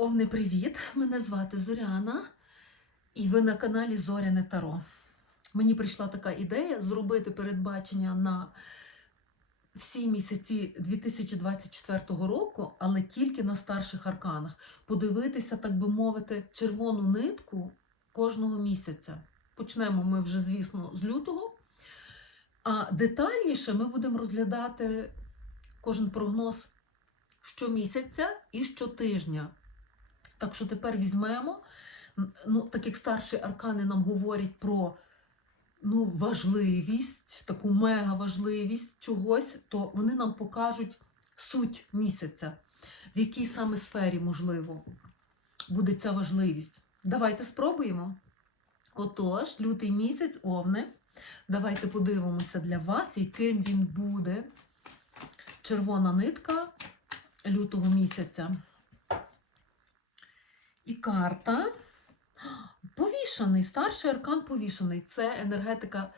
Овни, привіт! Мене звати Зоряна, і ви на каналі Зоряне Таро. Мені прийшла така ідея зробити передбачення на всі місяці 2024 року, але тільки на старших арканах. Подивитися, так би мовити, червону нитку кожного місяця. Почнемо ми вже, звісно, з лютого. А детальніше ми будемо розглядати кожен прогноз щомісяця і щотижня. Так що тепер візьмемо, ну, так як старші аркани нам говорять про ну, важливість, таку мега важливість чогось, то вони нам покажуть суть місяця, в якій саме сфері, можливо, буде ця важливість. Давайте спробуємо. Отож, лютий місяць, овни. Давайте подивимося для вас, яким він буде. Червона нитка лютого місяця. І карта. Повішаний, старший аркан повішаний. Це енергетика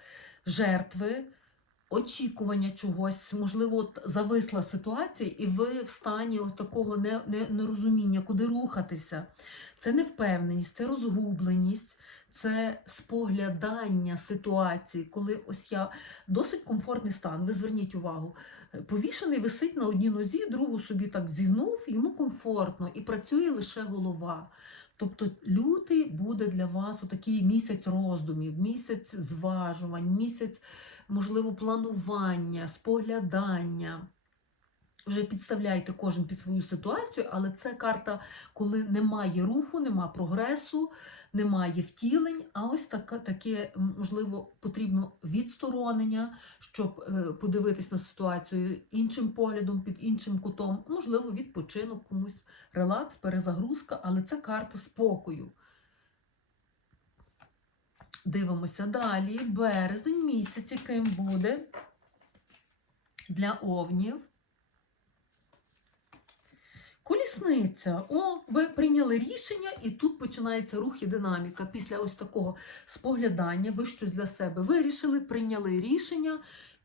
жертви, очікування чогось, можливо, от зависла ситуація, і ви в стані от такого не, не, нерозуміння, куди рухатися. Це невпевненість, це розгубленість, це споглядання ситуації, коли ось я досить комфортний стан. Ви зверніть увагу. Повішений висить на одній нозі, другу собі так зігнув, йому комфортно і працює лише голова. Тобто лютий буде для вас отакий місяць роздумів, місяць зважувань, місяць, можливо, планування, споглядання. Вже підставляйте кожен під свою ситуацію, але це карта, коли немає руху, немає прогресу, немає втілень, а ось таке, таке можливо, потрібно відсторонення, щоб е, подивитись на ситуацію іншим поглядом, під іншим кутом, можливо, відпочинок комусь, релакс, перезагрузка, але це карта спокою. Дивимося далі. Березень місяць, яким буде для овнів. Колісниця. О, ви прийняли рішення, і тут починається рух і динаміка. Після ось такого споглядання ви щось для себе вирішили, прийняли рішення,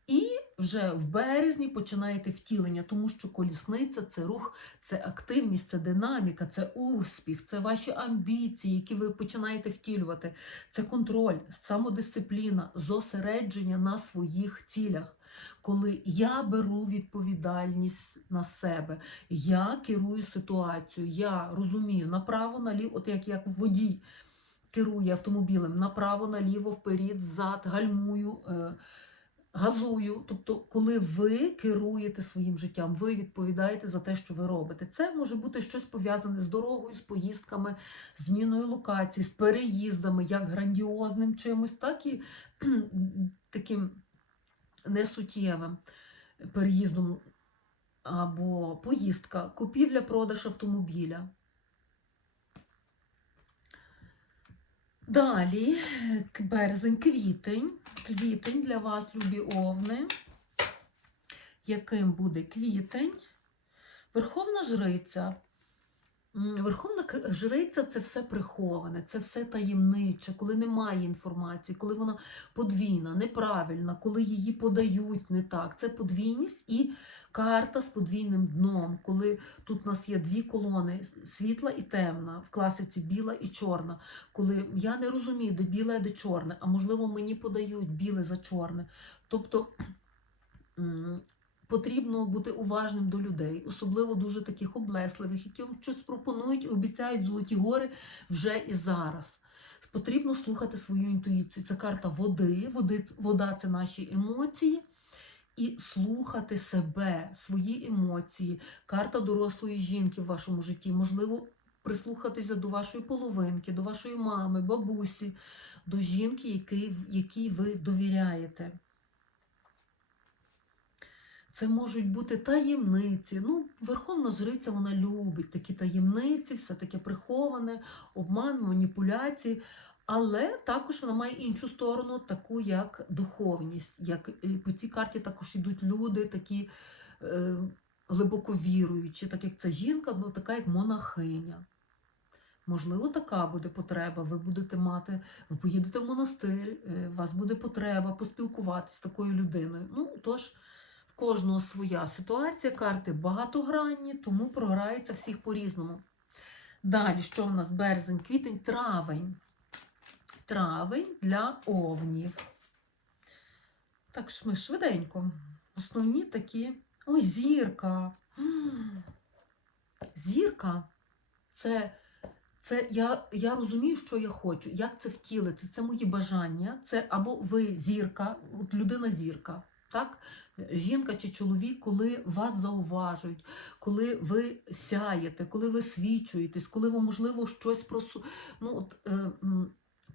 і вже в березні починаєте втілення, тому що колісниця це рух, це активність, це динаміка, це успіх, це ваші амбіції, які ви починаєте втілювати. Це контроль, самодисципліна, зосередження на своїх цілях коли я беру відповідальність на себе, я керую ситуацією, я розумію направо, наліво, от як як водій керує автомобілем, направо, наліво, вперед, взад, гальмую, е, газую. Тобто, коли ви керуєте своїм життям, ви відповідаєте за те, що ви робите. Це може бути щось пов'язане з дорогою, з поїздками, зміною локації, з переїздами, як грандіозним чимось, так і таким несуттєвим переїздом або поїздка, купівля-продаж автомобіля. Далі березень, квітень. Квітень для вас, любі овни. Яким буде квітень? Верховна жриця. Верховна жриця це все приховане, це все таємниче, коли немає інформації, коли вона подвійна, неправильна, коли її подають не так. Це подвійність і карта з подвійним дном, коли тут у нас є дві колони світла і темна, в класиці біла і чорна. Коли я не розумію, де біле, де чорне, а можливо, мені подають біле за чорне. Тобто потрібно бути уважним до людей, особливо дуже таких облесливих, які вам щось пропонують і обіцяють золоті гори вже і зараз. Потрібно слухати свою інтуїцію. Це карта води, води вода це наші емоції. І слухати себе, свої емоції, карта дорослої жінки в вашому житті. Можливо, прислухатися до вашої половинки, до вашої мами, бабусі, до жінки, якій, якій ви довіряєте. Це можуть бути таємниці. Ну, Верховна жриця вона любить такі таємниці, все таке приховане, обман, маніпуляції. Але також вона має іншу сторону, таку як духовність. Як По цій карті також йдуть люди, такі е, глибоко віруючі, так як ця жінка, ну, така як монахиня. Можливо, така буде потреба. Ви будете мати, ви поїдете в монастир, е, у вас буде потреба поспілкуватися з такою людиною. Ну, тож кожного своя ситуація, карти багатогранні, тому програється всіх по-різному. Далі, що в нас? Березень, квітень, травень. Травень для овнів. Так ж ми швиденько. Основні такі. Ой, зірка. Зірка це, це я, я розумію, що я хочу, як це втілити. Це мої бажання. Це або ви зірка, от людина зірка. Так? Жінка чи чоловік, коли вас зауважують, коли ви сяєте, коли ви свічуєтесь, коли ви, можливо, щось просу... ну, от, е,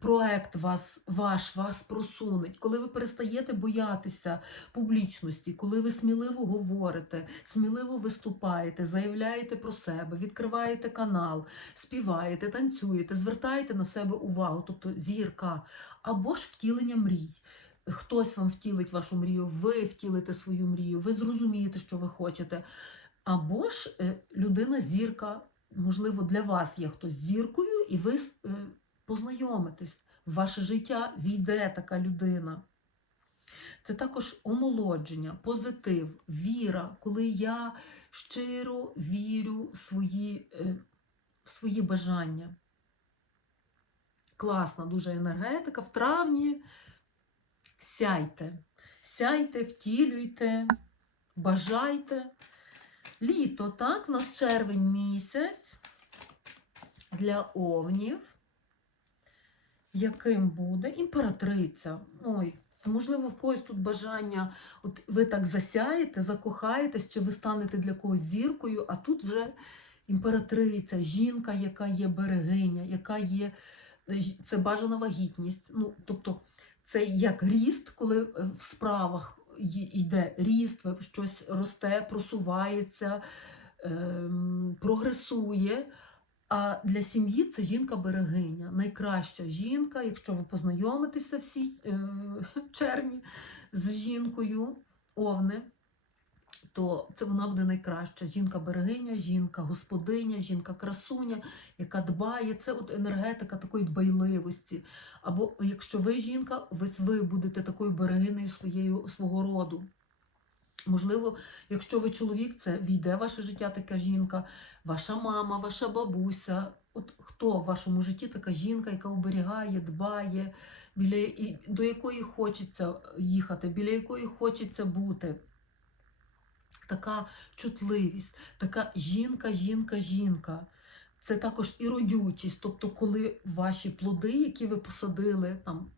проект вас, ваш вас просунуть, коли ви перестаєте боятися публічності, коли ви сміливо говорите, сміливо виступаєте, заявляєте про себе, відкриваєте канал, співаєте, танцюєте, звертаєте на себе увагу, тобто зірка, або ж втілення мрій. Хтось вам втілить вашу мрію, ви втілите свою мрію, ви зрозумієте, що ви хочете. Або ж е, людина зірка, можливо, для вас є хтось зіркою, і ви е, познайомитесь. В ваше життя війде така людина. Це також омолодження, позитив, віра, коли я щиро вірю в свої, е, в свої бажання. Класна дуже енергетика. В травні сяйте, сяйте, втілюйте, бажайте. Літо, так, у нас червень місяць для овнів. Яким буде імператриця? Ой, можливо, в когось тут бажання, от ви так засяєте, закохаєтесь, чи ви станете для когось зіркою, а тут вже імператриця, жінка, яка є берегиня, яка є це бажана вагітність. Ну, тобто, це як ріст, коли е, в справах йде ріст, щось росте, просувається, ем, прогресує. А для сім'ї це жінка-берегиня, найкраща жінка, якщо ви познайомитеся всі е, червні з жінкою овни, то це вона буде найкраща. Жінка-берегиня, жінка-господиня, жінка-красуня, яка дбає. Це от енергетика такої дбайливості. Або якщо ви жінка, ви, ви будете такою берегинею своєю, свого роду. Можливо, якщо ви чоловік, це війде ваше життя така жінка, ваша мама, ваша бабуся. От хто в вашому житті така жінка, яка оберігає, дбає, біля до якої хочеться їхати, біля якої хочеться бути. Така чутливість, така жінка, жінка, жінка. Це також і родючість, тобто, коли ваші плоди, які ви посадили там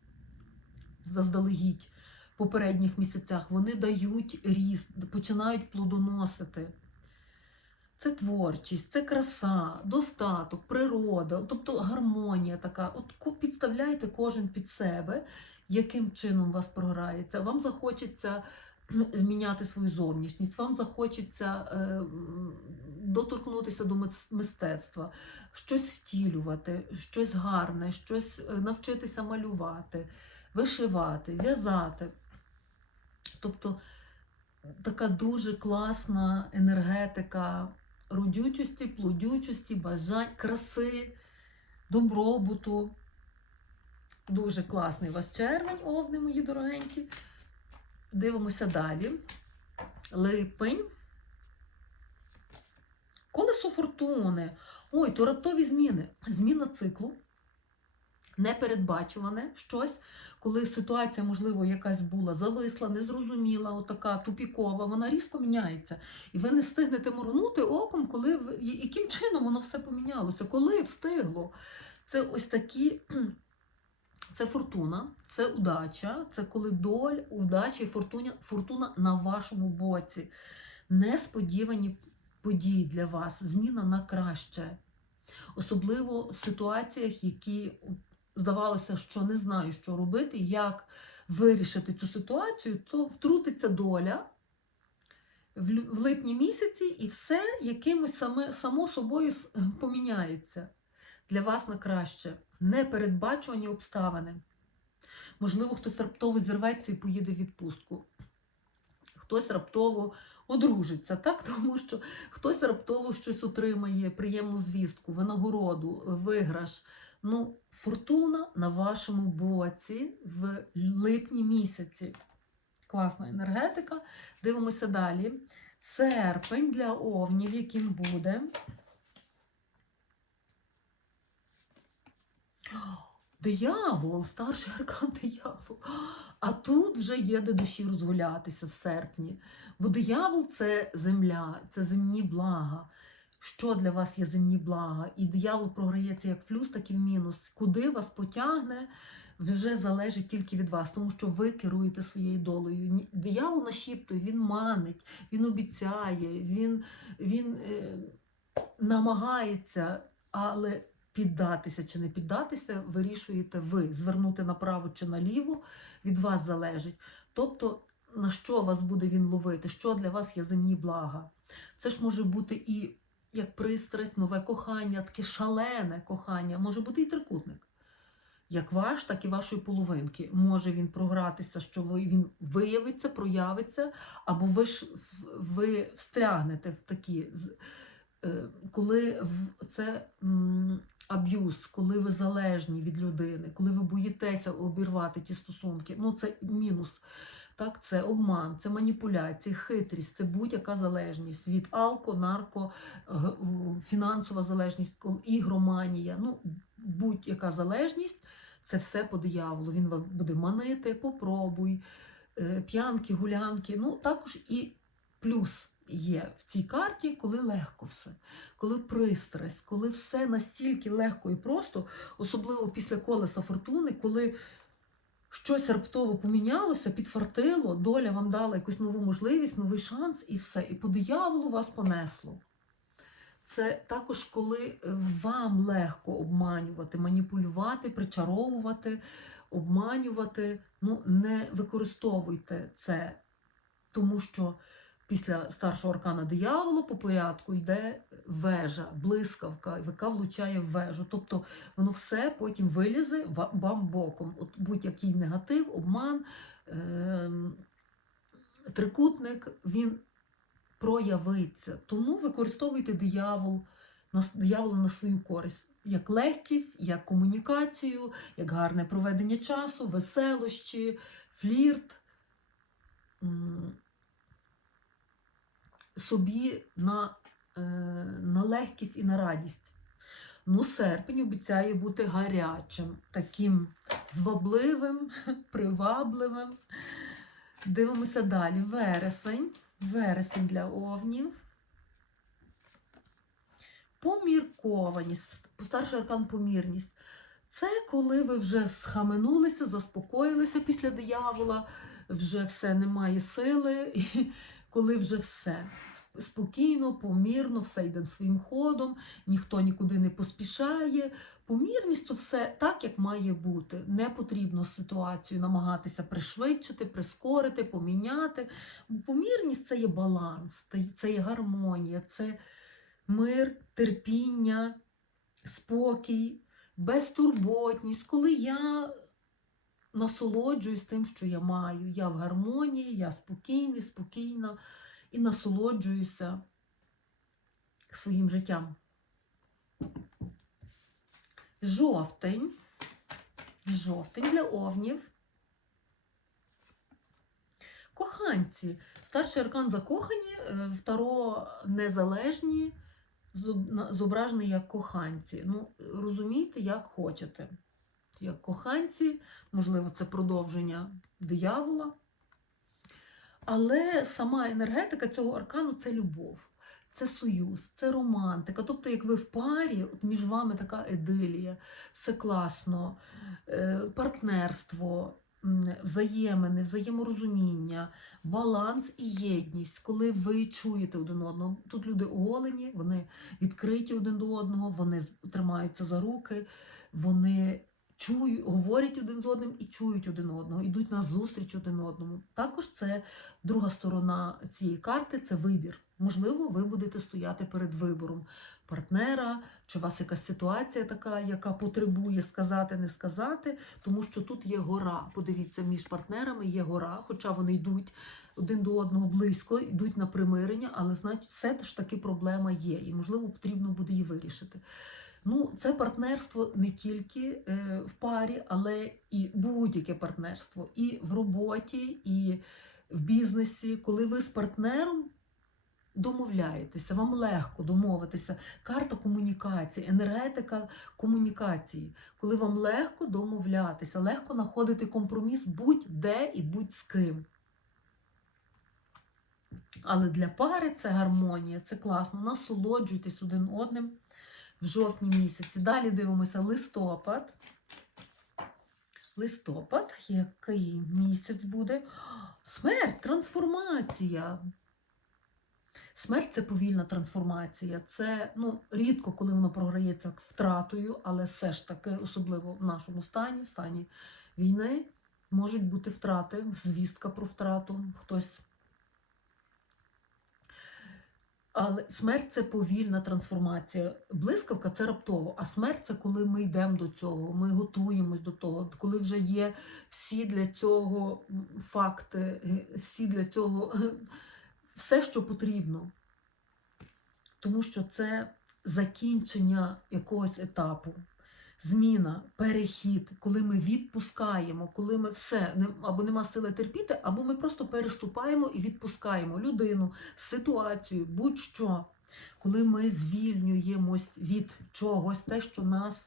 заздалегідь в попередніх місяцях, вони дають ріст, починають плодоносити. Це творчість, це краса, достаток, природа, тобто гармонія така. От підставляйте кожен під себе, яким чином вас програється. Вам захочеться зміняти свою зовнішність, вам захочеться е, доторкнутися до мистецтва, щось втілювати, щось гарне, щось е, навчитися малювати, вишивати, в'язати. Тобто така дуже класна енергетика родючості, плодючості, бажань, краси, добробуту. Дуже класний у вас червень, овни, мої дорогенькі. Дивимося далі. Липень. Колесо фортуни. Ой, то раптові зміни. Зміна циклу. Непередбачуване щось, коли ситуація, можливо, якась була зависла, незрозуміла, отака тупікова, вона різко міняється. І ви не встигнете моргнути оком, коли ви, яким чином воно все помінялося, коли встигло. Це ось такі. Це фортуна, це удача, це коли доль, удача і фортуна, фортуна на вашому боці. Несподівані події для вас, зміна на краще. Особливо в ситуаціях, які здавалося, що не знаю, що робити, як вирішити цю ситуацію, то втрутиться доля в липні місяці, і все якимось саме, само собою поміняється для вас на краще. Непередбачувані обставини. Можливо, хтось раптово зірветься і поїде в відпустку. Хтось раптово одружиться, так? тому що хтось раптово щось отримає, приємну звістку, винагороду, виграш. Ну, фортуна на вашому боці в липні місяці. Класна енергетика. Дивимося далі. Серпень для овнів, яким буде. Диявол, старший аркан диявол. А тут вже є де душі розгулятися в серпні. Бо диявол це земля, це земні блага. Що для вас є земні блага? І диявол програється як в плюс, так і в мінус. Куди вас потягне, вже залежить тільки від вас, тому що ви керуєте своєю долею. Диявол нашіптує, він манить, він обіцяє, він, він е, намагається, але піддатися чи не піддатися, вирішуєте ви. Звернути направо чи наліво від вас залежить. Тобто, на що вас буде він ловити, що для вас є земні блага. Це ж може бути і як пристрасть, нове кохання, таке шалене кохання, може бути і трикутник. Як ваш, так і вашої половинки. Може він програтися, що ви, він виявиться, проявиться, або ви ж ви встрягнете в такі, е, коли це аб'юз, коли ви залежні від людини, коли ви боїтеся обірвати ті стосунки. Ну, це мінус. Так, це обман, це маніпуляція, хитрість, це будь-яка залежність від алко, нарко, фінансова залежність, ігроманія. Ну, будь-яка залежність це все по дияволу. Він вас буде манити, попробуй, е, п'янки, гулянки. Ну, також і плюс є в цій карті, коли легко все, коли пристрасть, коли все настільки легко і просто, особливо після колеса фортуни, коли щось раптово помінялося, підфартило, доля вам дала якусь нову можливість, новий шанс, і все. І по дияволу вас понесло. Це також коли е, вам легко обманювати, маніпулювати, причаровувати, обманювати. Ну, не використовуйте це, тому що після старшого аркана дияволу по порядку йде вежа, блискавка, яка влучає в вежу. Тобто воно все потім вилізе ва- вам боком. От будь-який негатив, обман, ем, трикутник, він проявиться. Тому використовуйте диявол, диявола на свою користь. Як легкість, як комунікацію, як гарне проведення часу, веселощі, флірт. Собі на, е, на легкість і на радість. Ну, серпень обіцяє бути гарячим, таким звабливим, привабливим. Дивимося далі. Вересень. Вересень для овнів. Поміркованість. Старший аркан помірність. Це коли ви вже схаменулися, заспокоїлися після диявола, вже все немає сили, і коли вже все спокійно, помірно, все йде своїм ходом, ніхто нікуди не поспішає. Помірність то все так, як має бути. Не потрібно ситуацію намагатися пришвидшити, прискорити, поміняти. Помірність це є баланс, це є гармонія, це мир, терпіння, спокій, безтурботність, коли я насолоджуюсь тим, що я маю. Я в гармонії, я спокійний, спокійна і насолоджуюся своїм життям. Жовтень. Жовтень для овнів. Коханці. Старший аркан закохані, е, второ незалежні, зображені як коханці. Ну, розумійте, як хочете. Як коханці, можливо, це продовження диявола. Але сама енергетика цього аркану це любов, це союз, це романтика. Тобто, як ви в парі, от між вами така едилія, все класно, е, партнерство, взаємини, взаєморозуміння, баланс і єдність, коли ви чуєте один одного. Тут люди оголені, вони відкриті один до одного, вони тримаються за руки, вони чують, говорять один з одним і чують один одного, йдуть на зустріч один одному. Також це друга сторона цієї карти це вибір. Можливо, ви будете стояти перед вибором партнера, чи у вас якась ситуація така, яка потребує сказати, не сказати, тому що тут є гора. Подивіться, між партнерами є гора, хоча вони йдуть один до одного близько, йдуть на примирення, але значить, все ж таки проблема є, і можливо потрібно буде її вирішити. Ну, це партнерство не тільки е, в парі, але і будь-яке партнерство, і в роботі, і в бізнесі, коли ви з партнером домовляєтеся, вам легко домовитися. Карта комунікації, енергетика комунікації, коли вам легко домовлятися, легко знаходити компроміс будь-де і будь з ким. Але для пари це гармонія, це класно. Насолоджуйтесь один одним в жовтні місяці. Далі дивимося листопад. Листопад, який місяць буде? Смерть, трансформація. Смерть це повільна трансформація. Це ну, рідко, коли воно програється втратою, але все ж таки, особливо в нашому стані, в стані війни, можуть бути втрати, звістка про втрату. Хтось. Але смерть це повільна трансформація. Блискавка це раптово, а смерть це коли ми йдемо до цього, ми готуємось до того, коли вже є всі для цього факти, е, всі для цього все, що потрібно. Тому що це закінчення якогось етапу, зміна, перехід, коли ми відпускаємо, коли ми все або нема сили терпіти, або ми просто переступаємо і відпускаємо людину, ситуацію, будь-що. Коли ми звільнюємось від чогось, те, що нас.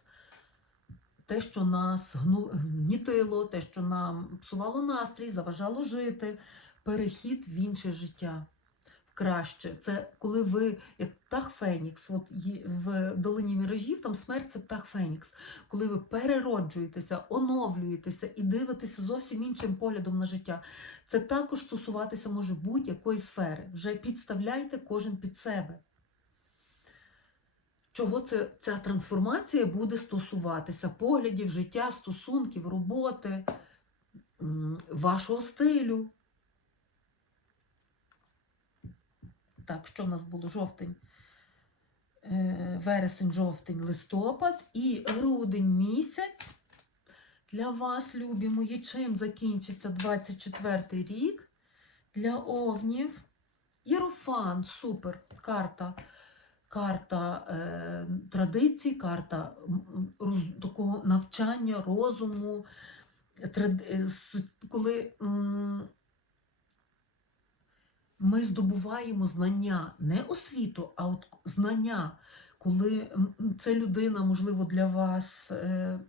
Те, що нас гнітило, те, що нам псувало настрій, заважало жити, перехід в інше життя краще. Це коли ви, як птах Фенікс, от в долині міражів, там смерть це птах Фенікс. Коли ви перероджуєтеся, оновлюєтеся і дивитеся зовсім іншим поглядом на життя. Це також стосуватися може будь-якої сфери. Вже підставляйте кожен під себе. Чого це, ця трансформація буде стосуватися? Поглядів, життя, стосунків, роботи, вашого стилю. Так, що в нас було жовтень? Е, Вересень, жовтень, листопад і грудень місяць. Для вас, любі мої, чим закінчиться 24 рік для овнів. Єрофан, супер карта. Карта е, традицій, карта роз- такого навчання, розуму, трад, е, коли ми здобуваємо знання, не освіту, а от знання, коли це людина, можливо, для вас е,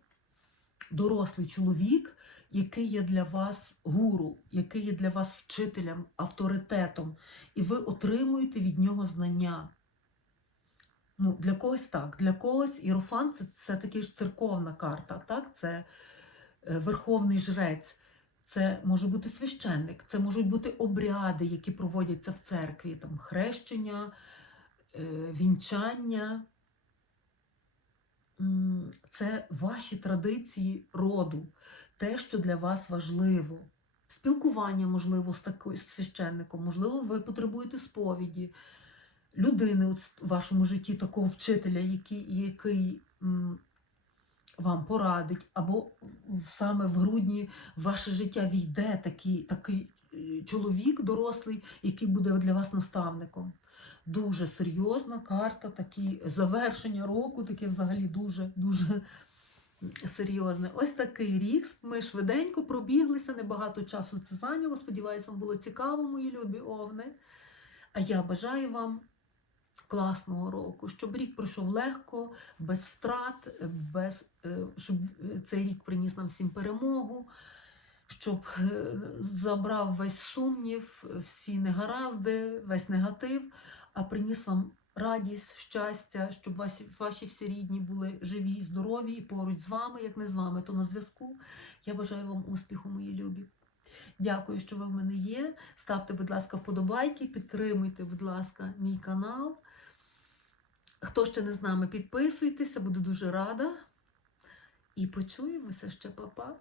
дорослий чоловік, який є для вас гуру, який є для вас вчителем, авторитетом, і ви отримуєте від нього знання. Ну, для когось так, для когось Єрофан це, це таки ж церковна карта, так? це е, верховний жрець, це може бути священник, це можуть бути обряди, які проводяться в церкві, там хрещення, е, вінчання. Це ваші традиції роду, те, що для вас важливо. Спілкування, можливо, з такою з священником, можливо, ви потребуєте сповіді людини от в вашому житті, такого вчителя, який, який вам порадить, або саме в грудні ваше життя війде такий, такий е, чоловік дорослий, який буде для вас наставником. Дуже серйозна карта, такі завершення року, таке взагалі дуже, дуже серйозне. Ось такий рік. Ми швиденько пробіглися, небагато часу це зайняло. Сподіваюся, вам було цікаво, мої любі овни. А я бажаю вам класного року, щоб рік пройшов легко, без втрат, без, е, щоб цей рік приніс нам всім перемогу, щоб е, забрав весь сумнів, всі негаразди, весь негатив, а приніс вам радість, щастя, щоб ваші, ваші всі рідні були живі здорові і поруч з вами, як не з вами, то на зв'язку. Я бажаю вам успіху, мої любі. Дякую, що ви в мене є. Ставте, будь ласка, вподобайки, підтримуйте, будь ласка, мій канал. Хто ще не з нами, підписуйтеся, буду дуже рада. І почуємося ще, Па-па.